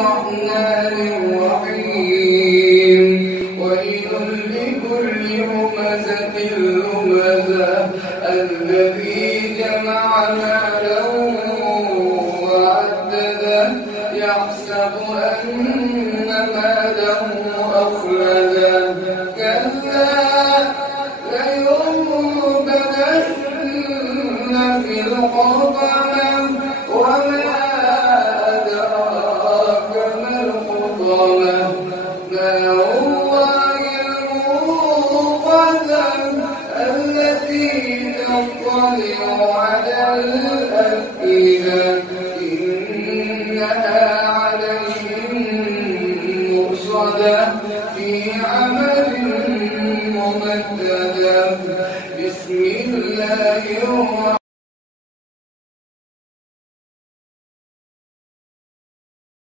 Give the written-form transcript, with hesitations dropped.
الرحمن الرحيم ويل لكل همزة لمزة الذي جمع مالا وعدده يحسب أن ماله أخلده كلا لينبذن في الحطمة وما أدراك ما الحطمة نار الله الموقدة التي تطلع على الأفئدة إنها عليهم مؤصدة في عمد ممددة بسم الله الرحمن